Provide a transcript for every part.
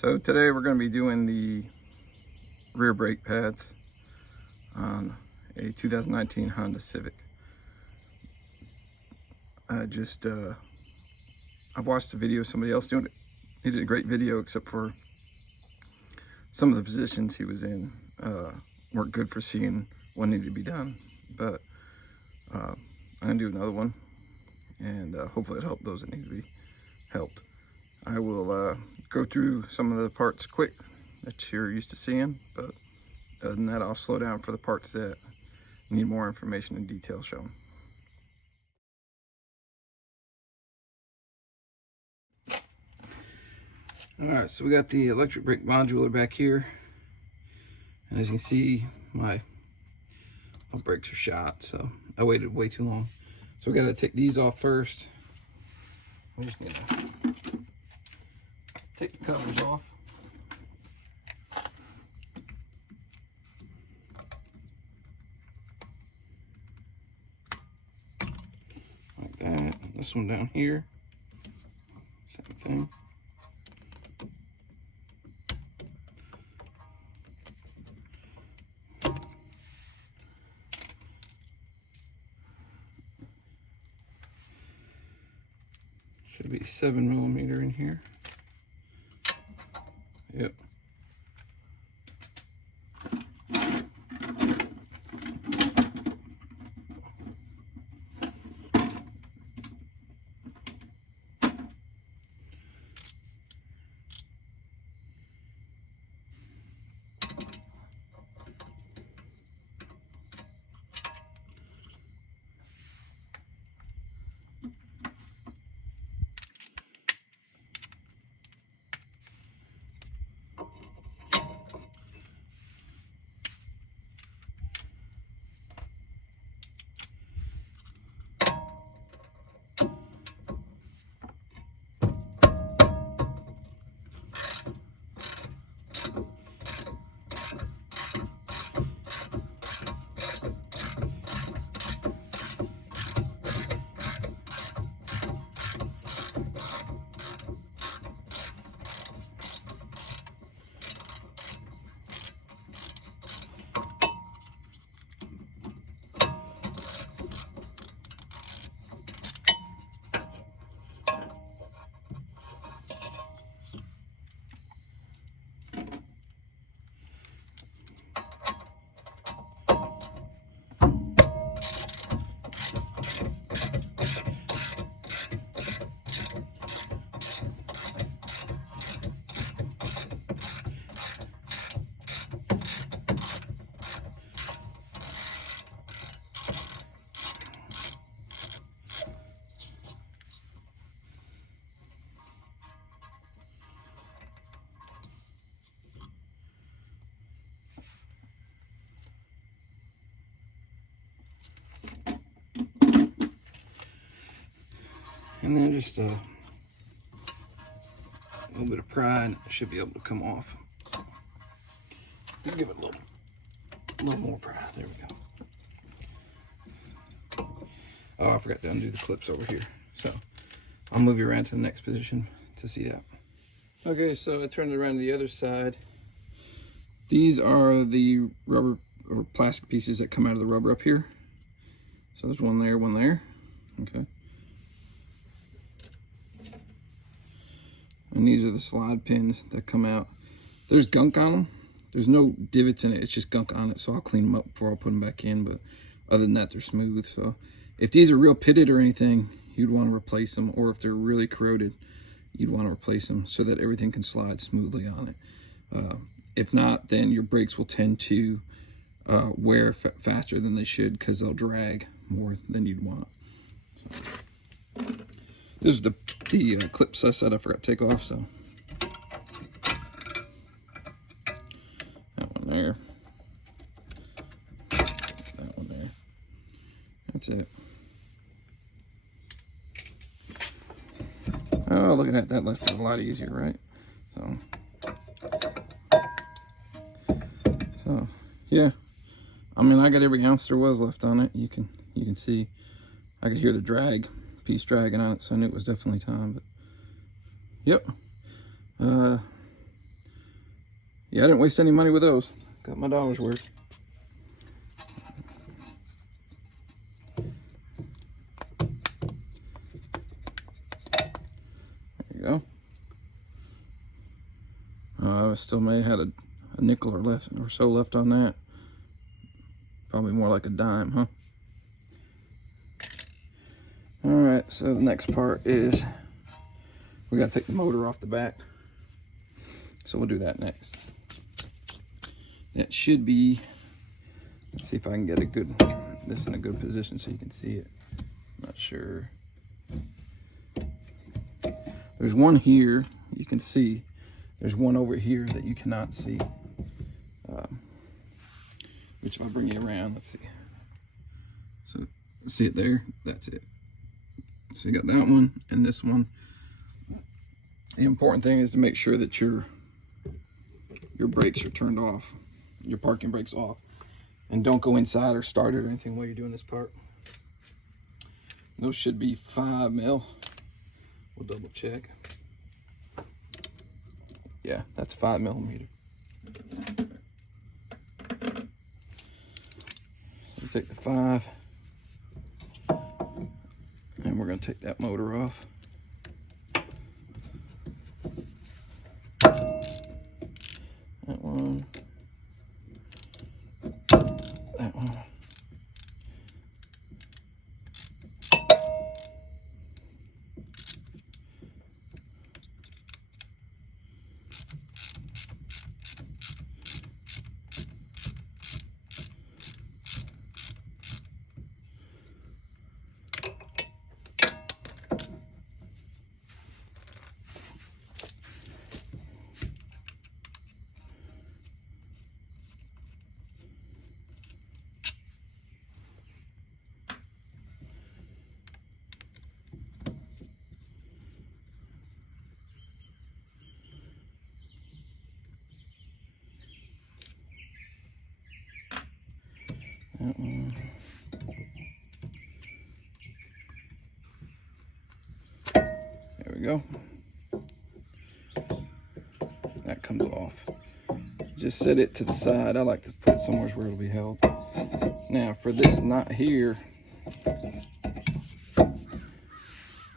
So today we're going to be doing the rear brake pads on a 2019 Honda Civic. I've watched the video of somebody else doing it. He did a great video, except for some of the positions he was in weren't good for seeing what needed to be done. But I'm going to do another one, and hopefully it'll help those that need to be helped. I will go through some of the parts quick that you're used to seeing, but other than that, I'll slow down for the parts that need more information and detail shown. Alright, so we got the electric brake modular back here, and as you can see, my brakes are shot, so I waited way too long. So we got to take these off first. I'm just going to take the covers off. Like that. This one down here. Same thing. Should be 7mm in here. Yep. And then just a little bit of pry, and it should be able to come off. Give it a little more pry. There we go. Oh, I forgot to undo the clips over here. So I'll move you around to the next position to see that. Okay, so I turned it around to the other side. These are the rubber or plastic pieces that come out of the rubber up here. So there's one there, one there. Okay. And these are the slide pins that come out. There's gunk on them. There's no divots in it. It's just gunk on it. So I'll clean them up before I'll put them back in. But other than that, they're smooth. So if these are real pitted or anything, you'd want to replace them. Or if they're really corroded, you'd want to replace them so that everything can slide smoothly on it. If not, then your brakes will tend to wear faster than they should because they'll drag more than you'd want. So this is the clips I said I forgot to take off, so that one there, that one there, that's it. Oh, look at that, that left it a lot easier, right? So yeah, I mean, I got every ounce there was left on it. You can see, I could hear the piece dragging on it, so I knew it was definitely time. But yep, Yeah, I didn't waste any money with those. Got my dollar's worth. There you go. I still may have had a nickel or so left on that. Probably more like a dime, huh? All right, so the next part is we gotta take the motor off the back. So we'll do that next. That should be, let's see if I can get this in a good position so you can see it. I'm not sure. There's one here you can see. There's one over here that you cannot see. Which if I bring you around, let's see. So see it there? That's it. So you got that one and this one. The important thing is to make sure that your brakes are turned off, your parking brakes off, and don't go inside or start it or anything while you're doing this part. Those should be 5 mil. We'll double check. Yeah, that's 5 millimeter. So take the 5, and we're going to take that motor off. That one. That one. That one. There we go. That comes off. Just set it to the side. I like to put it somewhere where it'll be held. Now for this knot here,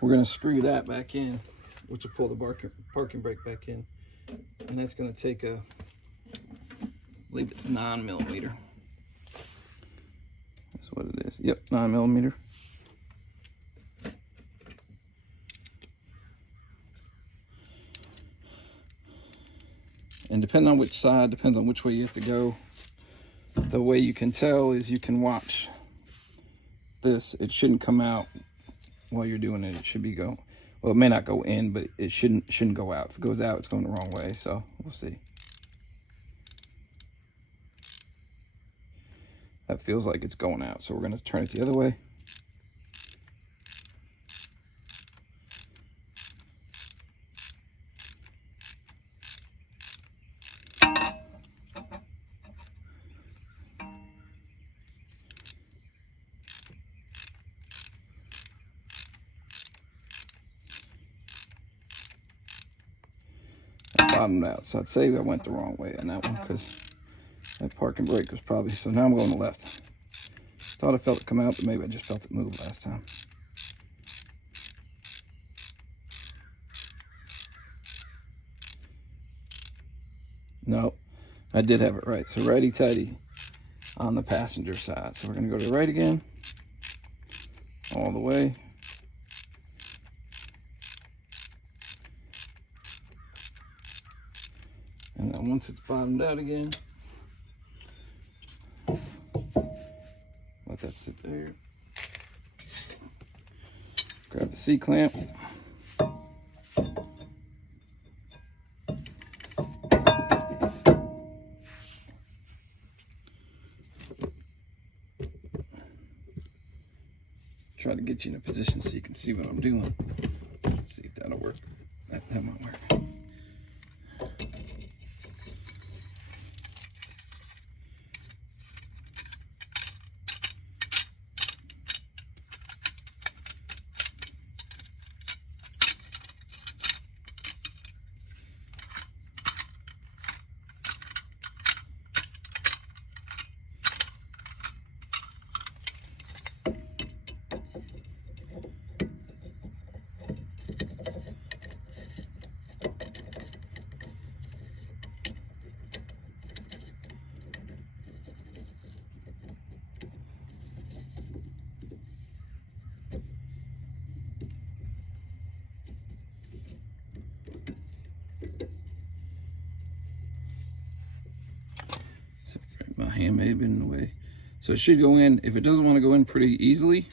we're going to screw that back in, which will pull the parking brake back in. And that's going to take I believe it's 9 millimeter. That's what it is. Yep, 9 millimeter. And depending on which side, depends on which way you have to go. The way you can tell is you can watch this. It shouldn't come out while you're doing it. It should be well, it may not go in, but it shouldn't go out. If it goes out, it's going the wrong way. So we'll see. That feels like it's going out. So we're going to turn it the other way. Bottomed out, so I'd say I went the wrong way on that one because that parking brake was probably, so now I'm going to the left. Thought I felt it come out, but maybe I just felt it move last time. No, I did have it right. So righty-tighty on the passenger side. So we're going to go to the right again, all the way. And then once it's bottomed out again, let that sit there. Grab the C-clamp. Try to get you in a position so you can see what I'm doing. Let's see if that'll work. That might work. hand may have been in the way. So it should go in. If it doesn't want to go in pretty easily,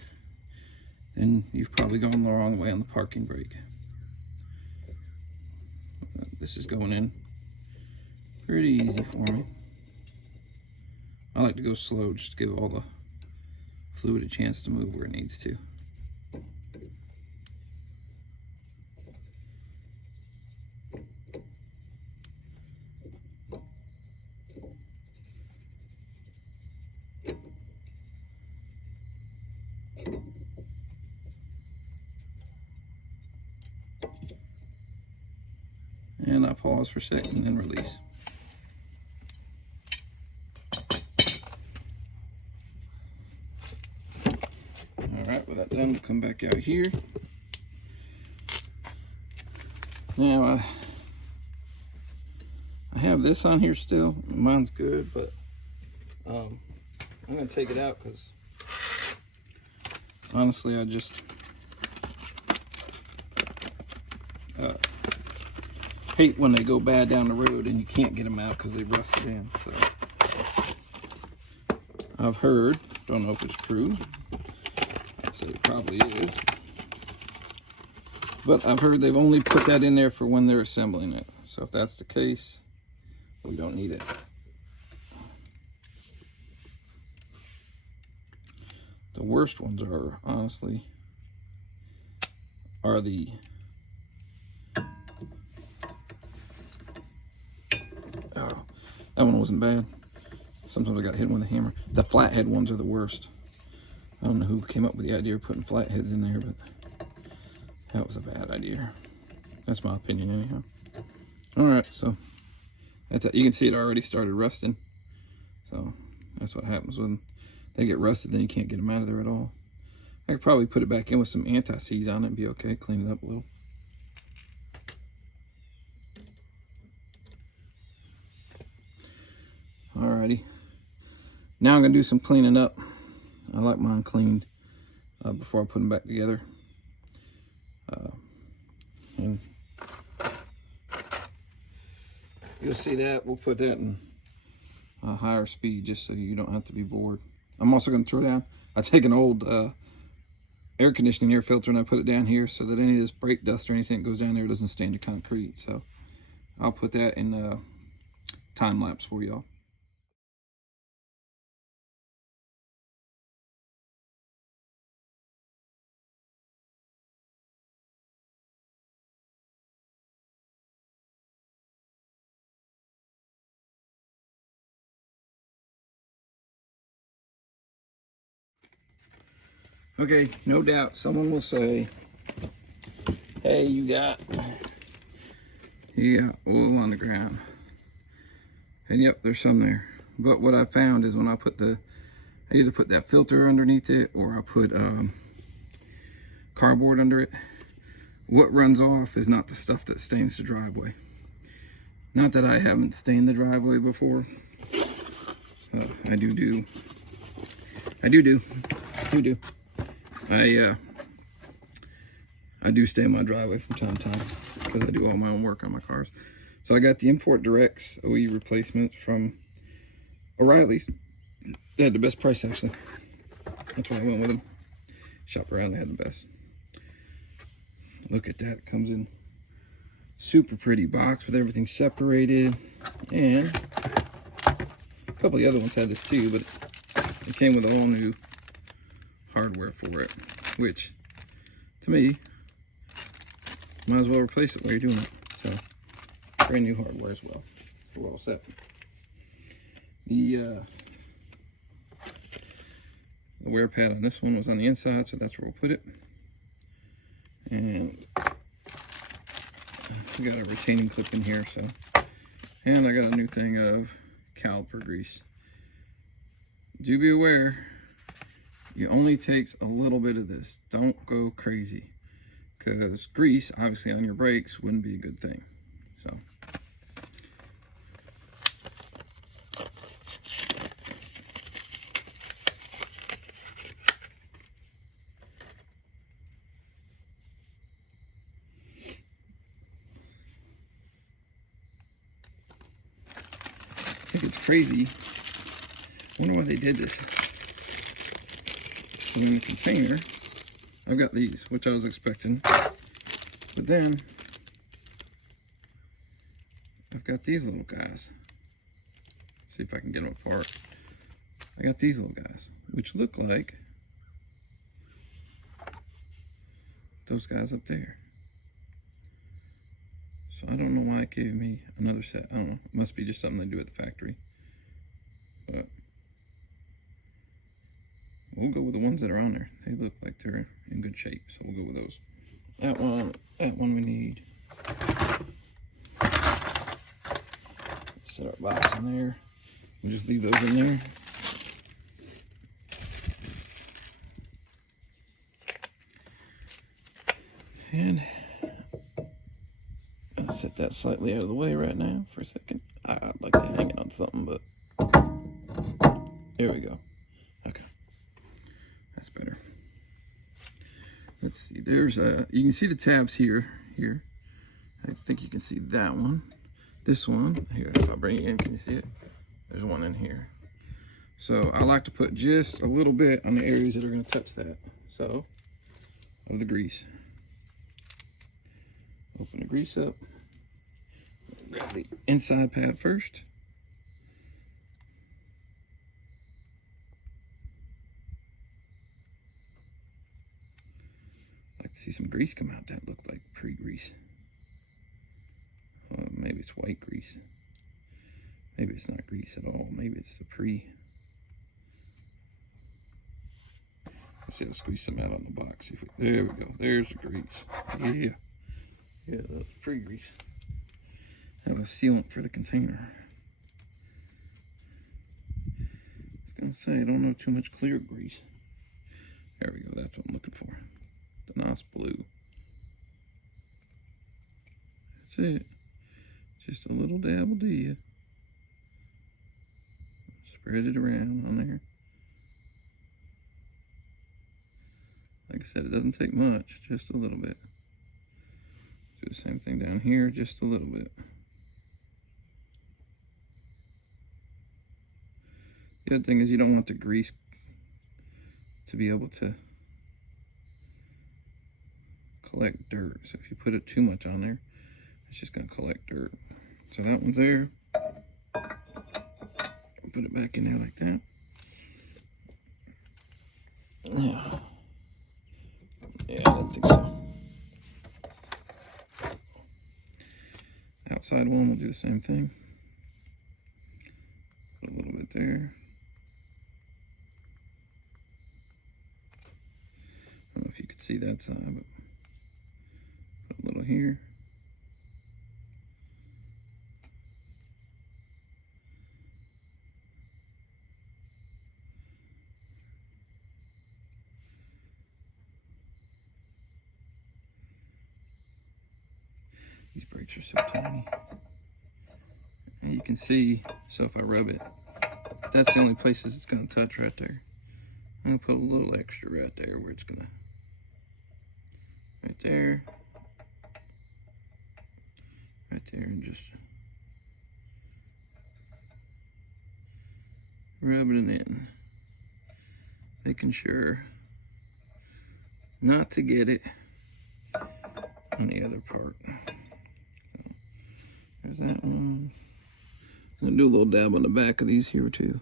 then you've probably gone the wrong way on the parking brake. This is going in pretty easy for me. I like to go slow just to give all the fluid a chance to move where it needs to. And I pause for a second and then release. Alright, with that done, we'll come back out here. Now, I have this on here still. Mine's good, but I'm going to take it out because honestly, I just hate when they go bad down the road and you can't get them out because they rusted in. So I've heard, don't know if it's true, I'd say it probably is, but I've heard they've only put that in there for when they're assembling it. So if that's the case, we don't need it. The worst ones are, honestly, are the that one wasn't bad. Sometimes I got hit with a hammer. The flathead ones are the worst. I don't know who came up with the idea of putting flatheads in there, but that was a bad idea. That's my opinion anyhow. Alright, so that's it. You can see it already started rusting. So that's what happens when they get rusted, then you can't get them out of there at all. I could probably put it back in with some anti-seize on it and be okay, clean it up a little. Alrighty, now I'm going to do some cleaning up. I like mine cleaned before I put them back together. And you'll see that. We'll put that in a higher speed just so you don't have to be bored. I'm also going to throw down, I take an old air conditioning air filter and I put it down here so that any of this brake dust or anything that goes down there doesn't stain the concrete. So I'll put that in time lapse for y'all. Okay, no doubt someone will say, hey, you got oil on the ground. And yep, there's some there. But what I found is when I put I either put that filter underneath it or I put cardboard under it, what runs off is not the stuff that stains the driveway. Not that I haven't stained the driveway before. I do. I do stain my driveway from time to time because I do all my own work on my cars. So I got the Import Directs OE replacements from O'Reilly's. They had the best price actually. That's why I went with them. Shop around, they had the best. Look at that, it comes in super pretty box with everything separated. And a couple of the other ones had this too, but it came with a whole new hardware for it, which to me might as well replace it while you're doing it. So brand new hardware as well. We're all set. The wear pad on this one was on the inside, so that's where we'll put it. And we got a retaining clip in here, so, and I got a new thing of caliper grease. Do be aware, it only takes a little bit of this. Don't go crazy, because grease, obviously, on your brakes wouldn't be a good thing. So, I think it's crazy. wonder why they did this. So in the container, I've got these, which I was expecting. But then, I've got these little guys. See if I can get them apart. I got these little guys, which look like those guys up there. So I don't know why it gave me another set. I don't know. It must be just something they do at the factory. But we'll go with the ones that are on there. They look like they're in good shape, so we'll go with those. That one we need. Set our box in there. We'll just leave those in there. And I'll set that slightly out of the way right now for a second. I'd like to hang it on something, but there we go. Okay, that's better. Let's see. There's you can see the tabs here. I think you can see that one. This one here. If I bring it in, can you see it? There's one in here. So I like to put just a little bit on the areas that are going to touch that. So of the grease. Open the grease up. Grab the inside pad first. Like to see some grease come out. That looks like pre-grease. Maybe it's white grease. Maybe it's not grease at all. Maybe it's the pre. Let's see, I'll squeeze some out on the box. See if there we go. There's the grease. Yeah. Yeah, that's pre-grease. Have a sealant for the container. I was gonna say, I don't know too much clear grease. There we go, that's what I'm looking for. The nice blue. That's it. Just a little dab will do you. Spread it around on there. Like I said, it doesn't take much, just a little bit. Do the same thing down here, just a little bit. The other thing is you don't want the grease to be able to collect dirt. So if you put it too much on there, it's just going to collect dirt. So that one's there. Put it back in there like that. Yeah. Yeah, I don't think so. Outside one, we'll do the same thing. Put a little bit there. I don't know if you could see that side, but put a little here. These brakes are so tiny. And you can see, so if I rub it, that's the only places it's going to touch right there. I'm going to put a little extra right there where it's going to, right there, and just rubbing it in. Making sure not to get it on the other part. There's that one. I'm going to do a little dab on the back of these here too.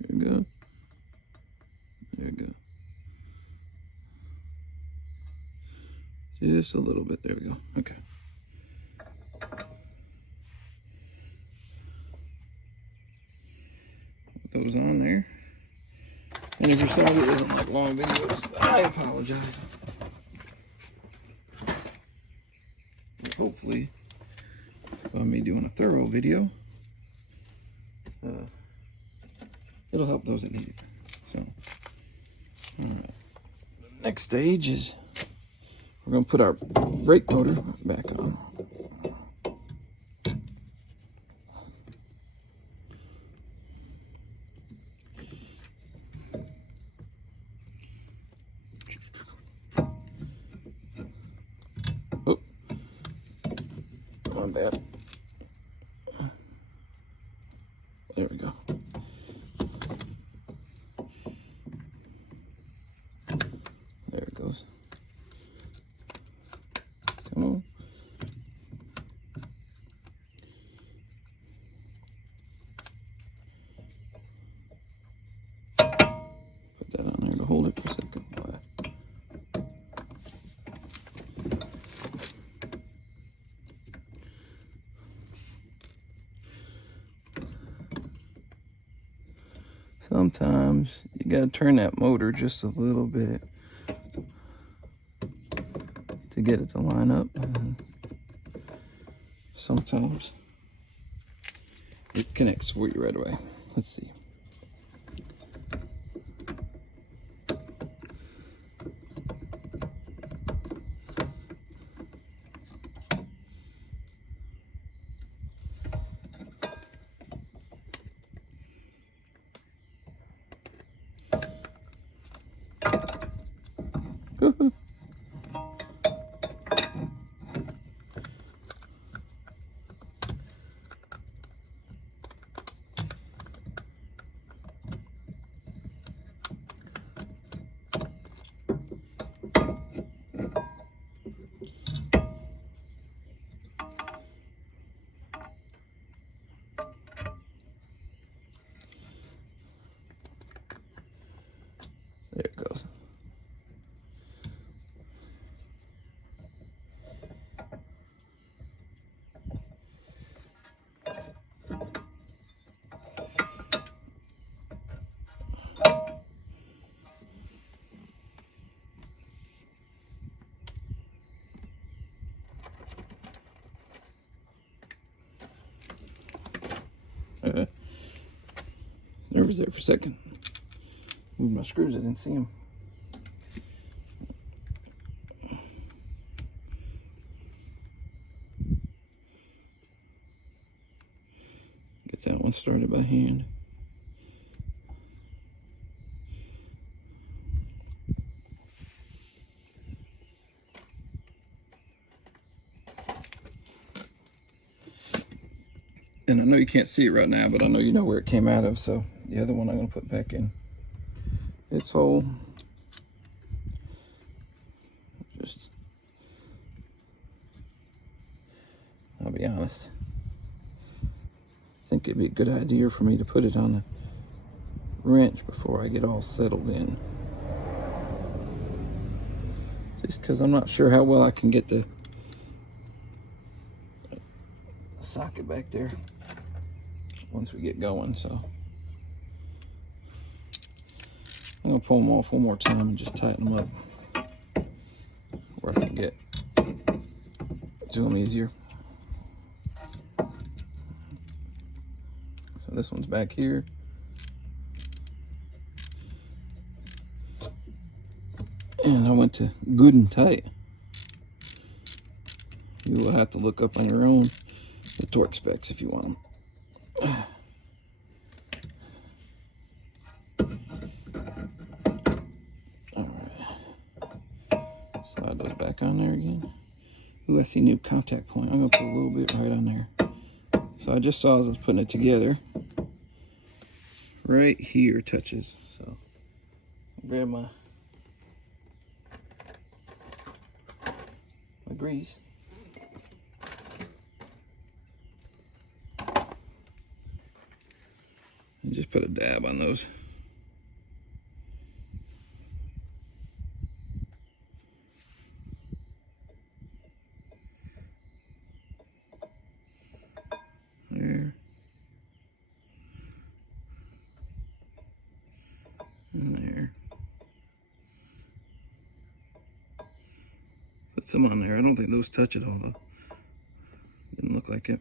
There we go. There we go. Just a little bit. There we go. Okay. Put those on there. And if you're sorry it isn't like long videos, I apologize. But hopefully, by me doing a thorough video, it'll help those that need it. So, all right. The next stage is we're going to put our brake motor back on. Oh, my bad. Sometimes you gotta turn that motor just a little bit to get it to line up. And sometimes it connects for you right away. Let's see. There it goes. Nervous there for a second. Moved my screws, I didn't see them. Get that one started by hand. And I know you can't see it right now, but I know you know where it came out of, so the other one I'm going to put back in its hole. Just, I'll be honest, I think it'd be a good idea for me to put it on a wrench before I get all settled in. Just because I'm not sure how well I can get the socket back there once we get going, so I'm gonna pull them off one more time and just tighten them up where I can get to them easier. So this one's back here. And I went to good and tight. You will have to look up on your own the torque specs if you want them. Slide those back on there again. Ooh, I see new contact point. I'm gonna put a little bit right on there. So I just saw as I was putting it together, right here touches. So I'll grab my grease. And just put a dab on those. There. And there. Put some on there. I don't think those touch at all though. Didn't look like it.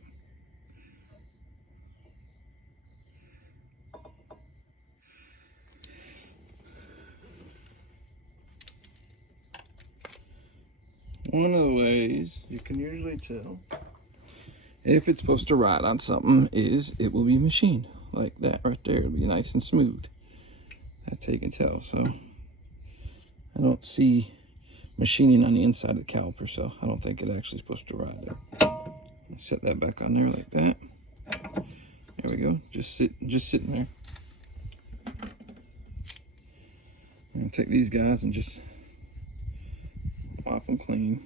One of the ways you can usually tell if it's supposed to ride on something is it will be machined like that right there. It'll be nice and smooth. That's how you can tell. So I don't see machining on the inside of the caliper, so I don't think it's actually supposed to ride there. Set that back on there like that. There we go. Just sitting there. I'm gonna take these guys and just wipe them clean.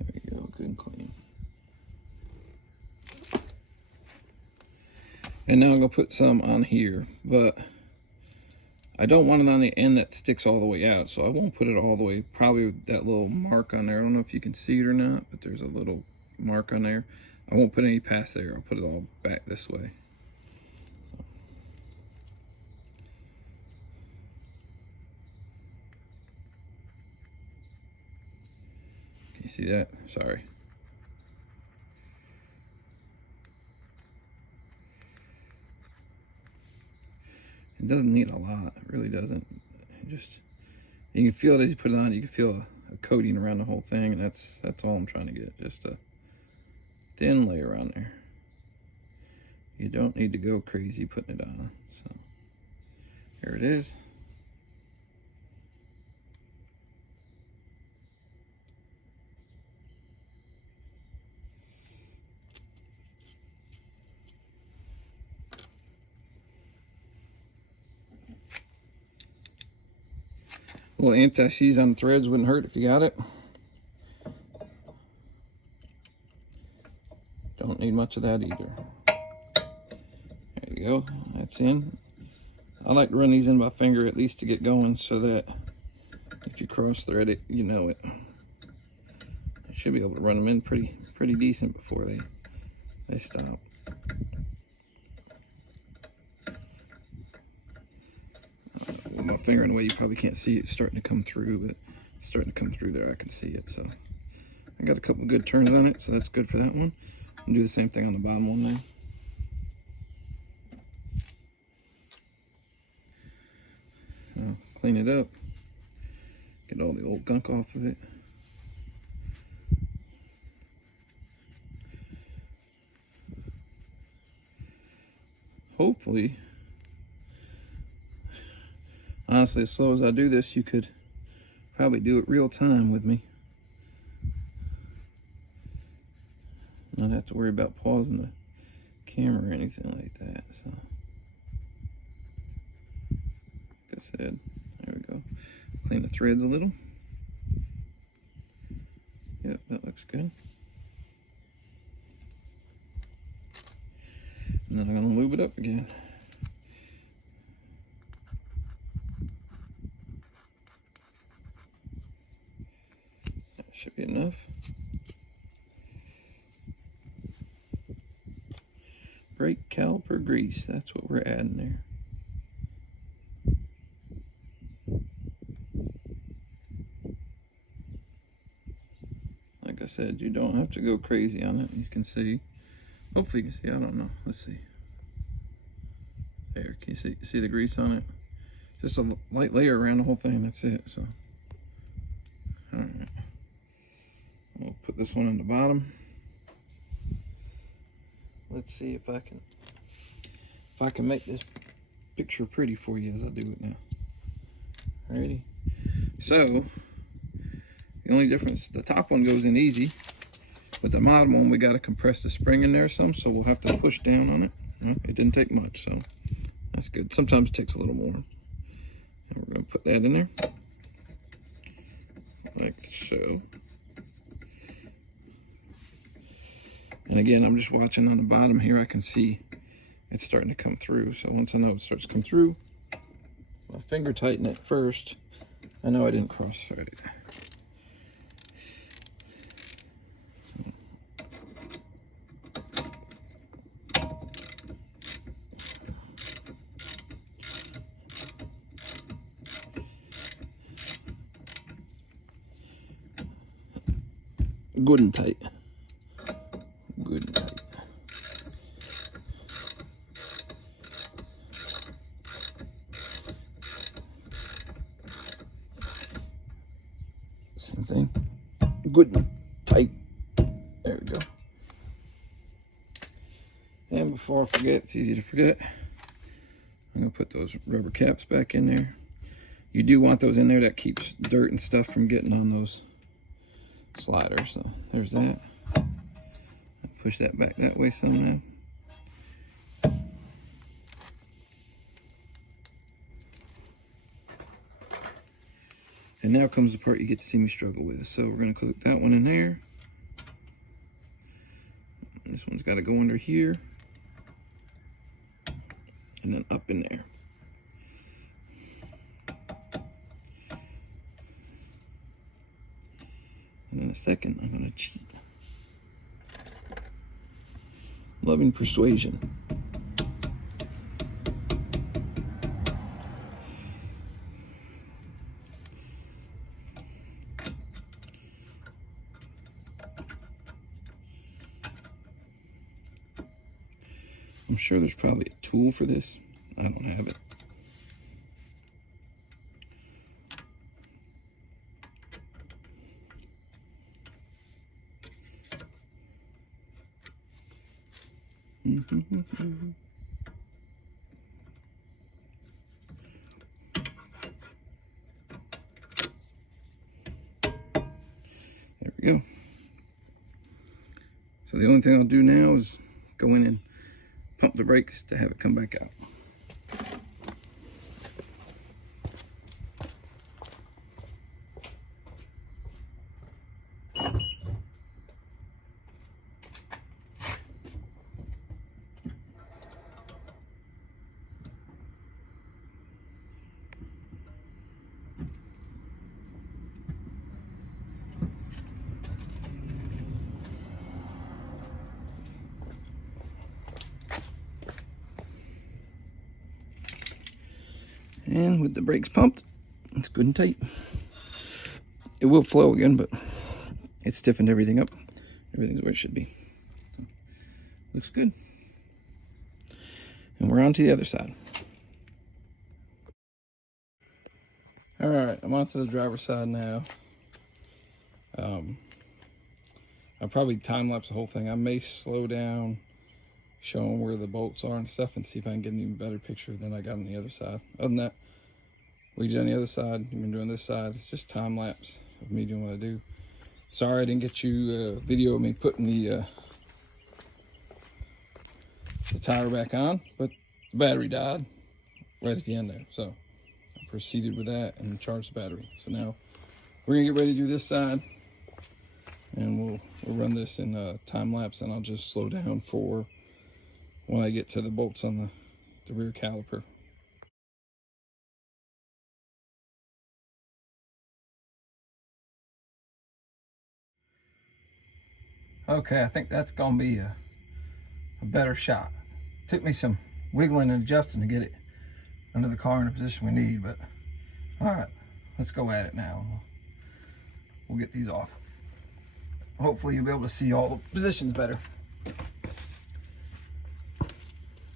There we go, good and clean. And now I'm gonna put some on here, but I don't want it on the end that sticks all the way out, so I won't put it all the way. Probably that little mark on there. I don't know if you can see it or not, but there's a little mark on there. I won't put any past there. I'll put it all back this way. Can you see that? Sorry. It doesn't need a lot. It really doesn't. It just, you can feel it as you put it on. You can feel a coating around the whole thing, and that's all I'm trying to get. Just a thin layer on there. You don't need to go crazy putting it on. So here it is. A little anti-seize on the threads wouldn't hurt if you got it. Don't need much of that either. There you go. That's in. I like to run these in by finger at least to get going, so that if you cross thread it, you know it. I should be able to run them in pretty decent before they stop. With my finger in the way, you probably can't see it starting to come through, but it's starting to come through there. I can see it. So I got a couple good turns on it, so that's good for that one. And do the same thing on the bottom one there. Clean it up, get all the old gunk off of it. Hopefully, honestly, as slow as I do this, you could probably do it real time with me. Not have to worry about pausing the camera or anything like that. So, like I said, there we go. Clean the threads a little. Yep, that looks good. And then I'm going to lube it up again. That should be enough. Brake caliper grease, that's what we're adding there. Like I said, you don't have to go crazy on it. You can see. Hopefully you can see. I don't know. Let's see. There. Can you see the grease on it? Just a light layer around the whole thing. That's it. So, all right. We'll put this one on the bottom. Let's see if I can make this picture pretty for you as I do it now. Alrighty. So the only difference, the top one goes in easy. With the bottom one, we got to compress the spring in there some, so we'll have to push down on it. It didn't take much, so that's good. Sometimes it takes a little more. And we're going to put that in there, like so. And again, I'm just watching on the bottom here. I can see it's starting to come through. So once I know it starts to come through, my finger tighten it first. I know I didn't cross thread it. Good and tight. Good and tight. Same thing. Good and tight. There we go. And before I forget, it's easy to forget, I'm going to put those rubber caps back in there. You do want those in there. That keeps dirt and stuff from getting on those sliders. So there's that. Push that back that way somehow. And now comes the part you get to see me struggle with. So we're going to click that one in there. This one's got to go under here. and then up in there. And in a second, I'm going to cheat. Loving persuasion. I'm sure there's probably a tool for this. I don't have it. There we go. So the only thing I'll do now is go in and pump the brakes to have it come back out. And with the brakes pumped, it's good and tight. It will flow again, but it stiffened everything up. Everything's where it should be. Looks good. And we're on to the other side. All right, I'm on to the driver's side now. I'll probably time-lapse the whole thing. I may slow down, show them where the bolts are and stuff, and see if I can get an even better picture than I got on the other side. Other than that, we did on the other side. You've been doing this side. It's just time-lapse of me doing what I do. Sorry I didn't get you a video of me putting the tire back on, but the battery died right at the end there. So I proceeded with that and charged the battery. So now we're gonna get ready to do this side, and we'll run this in time-lapse, and I'll just slow down for when I get to the bolts on the rear caliper. Okay, I think that's gonna be a better shot. Took me some wiggling and adjusting to get it under the car in the position we need, but all right, let's go at it now. We'll get these off. Hopefully you'll be able to see all the positions better.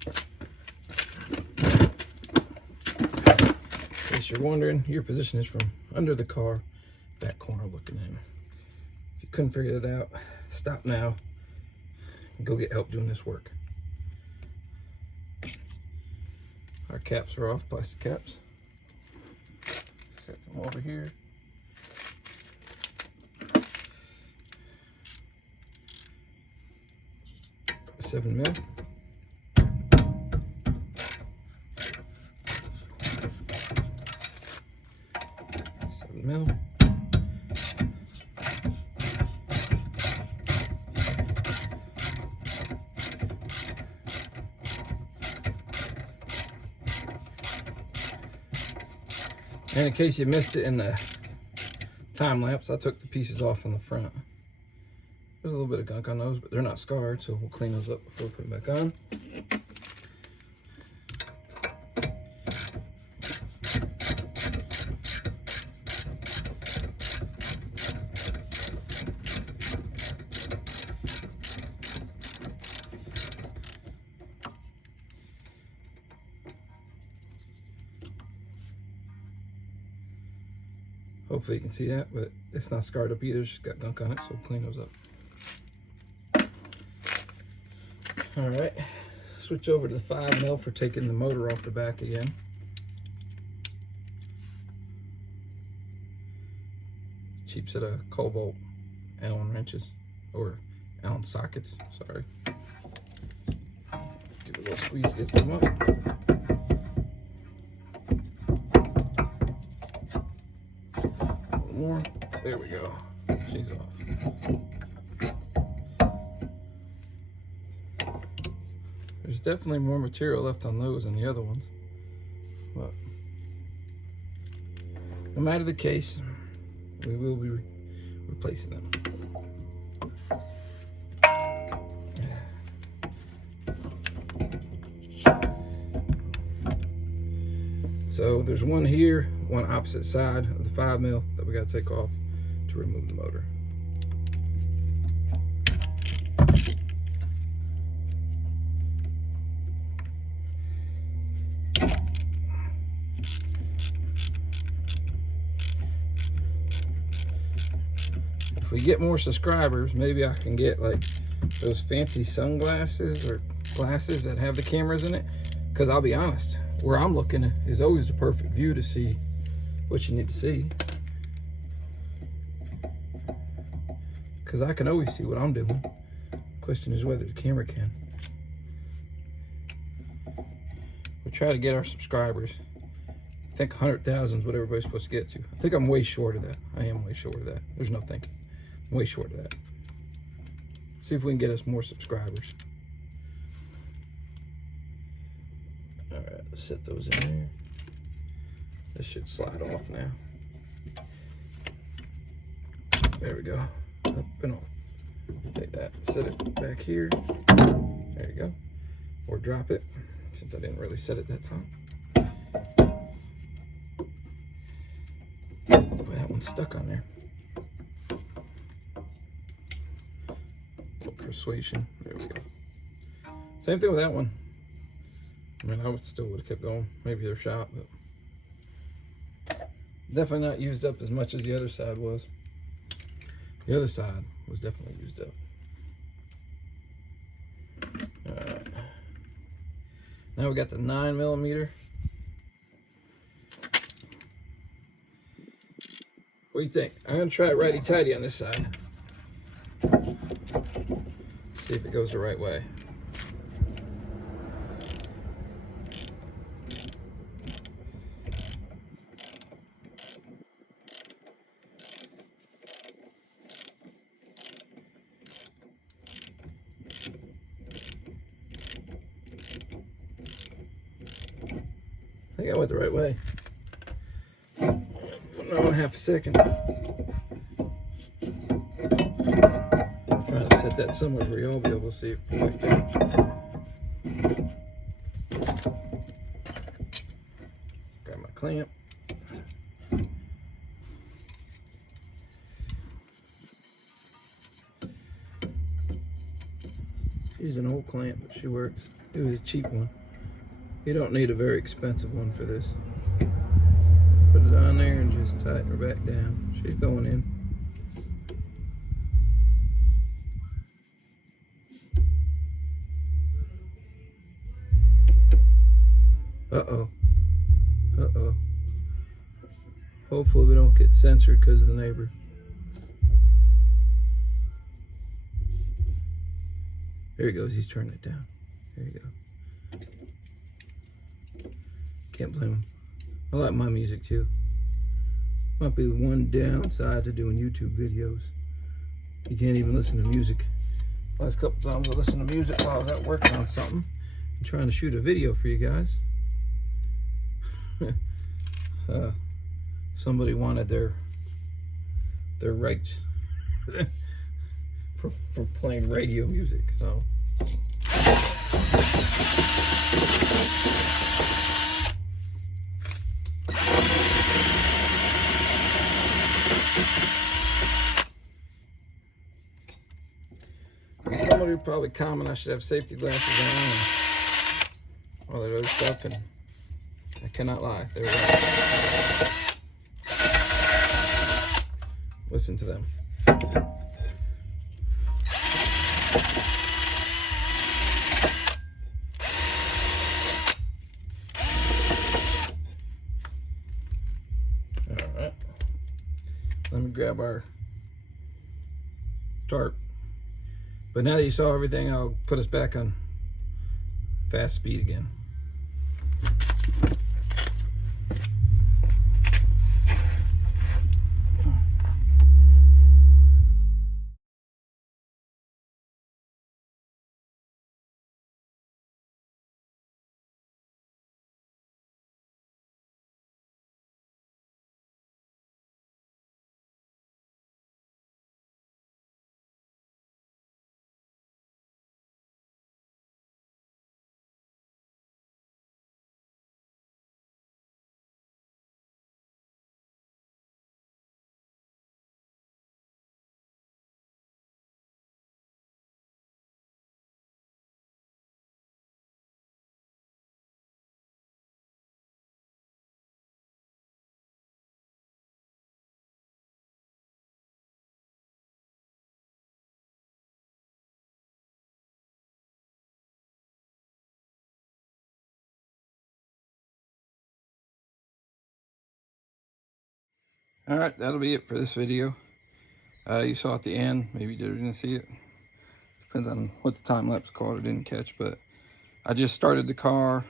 In case you're wondering, your position is from under the car, back corner looking in. If you couldn't figure it out, stop now and go get help doing this work. Our caps are off, plastic caps. Set them over here. $7 mil. $7 mil. And in case you missed it in the time lapse, I took the pieces off on the front. There's a little bit of gunk on those, but they're not scarred, so we'll clean those up before we put them back on. Hopefully you can see that, but it's not scarred up either. It's just got gunk on it, so we'll clean those up. All right, switch over to the 5 mil for taking the motor off the back again. Cheap set of cobalt Allen wrenches, or Allen sockets, sorry. Give it a little squeeze, get them up. More. There we go. She's off. There's definitely more material left on those than the other ones. But no matter the case, we will be replacing them. So there's one here, one opposite side of the 5mm that we got to take off to remove the motor. If we get more subscribers, maybe I can get like those fancy sunglasses or glasses that have the cameras in it. Because I'll be honest, where I'm looking is always the perfect view to see what you need to see. Because I can always see what I'm doing. Question is whether the camera can. We'll try to get our subscribers. I think 100,000 is what everybody's supposed to get to. I think I'm way short of that. I am way short of that. There's no thinking. I'm way short of that. See if we can get us more subscribers. All right, let's set those in there. This should slide off now. There we go. Up and off. Take that, set it back here. There you go. Or drop it, since I didn't really set it that time. Boy, that one's stuck on there. Persuasion. There we go. Same thing with that one. I mean, I still would have kept going. Maybe they're shot, but definitely not used up as much as the other side was. The other side was definitely used up. All right. Now we got the 9mm. What do you think? I'm gonna try it righty-tighty on this side. See if it goes the right way. I think I went the right way. No, half a second. Trying to set that somewhere where you'll be able to see it from like that. Grab my clamp. She's an old clamp, but she works. It was a cheap one. You don't need a very expensive one for this. Put it on there and just tighten her back down. She's going in. Uh-oh. Uh-oh. Hopefully we don't get censored because of the neighbor. There he goes. He's turning it down. There you go. Can't blame him. I like my music too. Might be the one downside to doing YouTube videos. You can't even listen to music. Last couple times I listened to music while I was out working on something. I'm trying to shoot a video for you guys. Somebody wanted their rights for playing radio music, so. Somebody would probably comment I should have safety glasses on and all that other stuff, and I cannot lie. They're right. Listen to them. All right. Let me grab our tarp. But now that you saw everything, I'll put us back on fast speed again. All right, that'll be it for this video. You saw at the end, maybe you didn't see it. Depends on what the time lapse caught or didn't catch, but I just started the car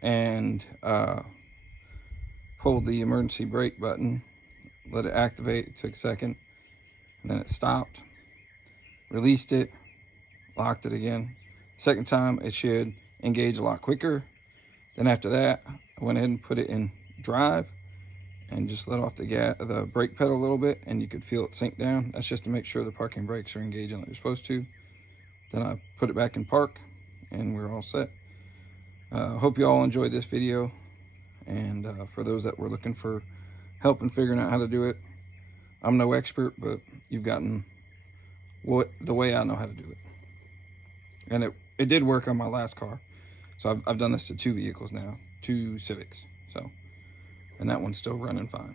and pulled the emergency brake button, let it activate. It took a second, and then it stopped. Released it, locked it again. Second time, it should engage a lot quicker. Then after that, I went ahead and put it in drive and just let off the brake pedal a little bit, and you could feel it sink down. That's just to make sure the parking brakes are engaging like they're supposed to. Then I put it back in park, and we're all set. Hope you all enjoyed this video, and for those that were looking for help in figuring out how to do it, I'm no expert, but you've gotten the way I know how to do it. And it did work on my last car. So I've done this to 2 vehicles now, 2 Civics. So, and that one's still running fine.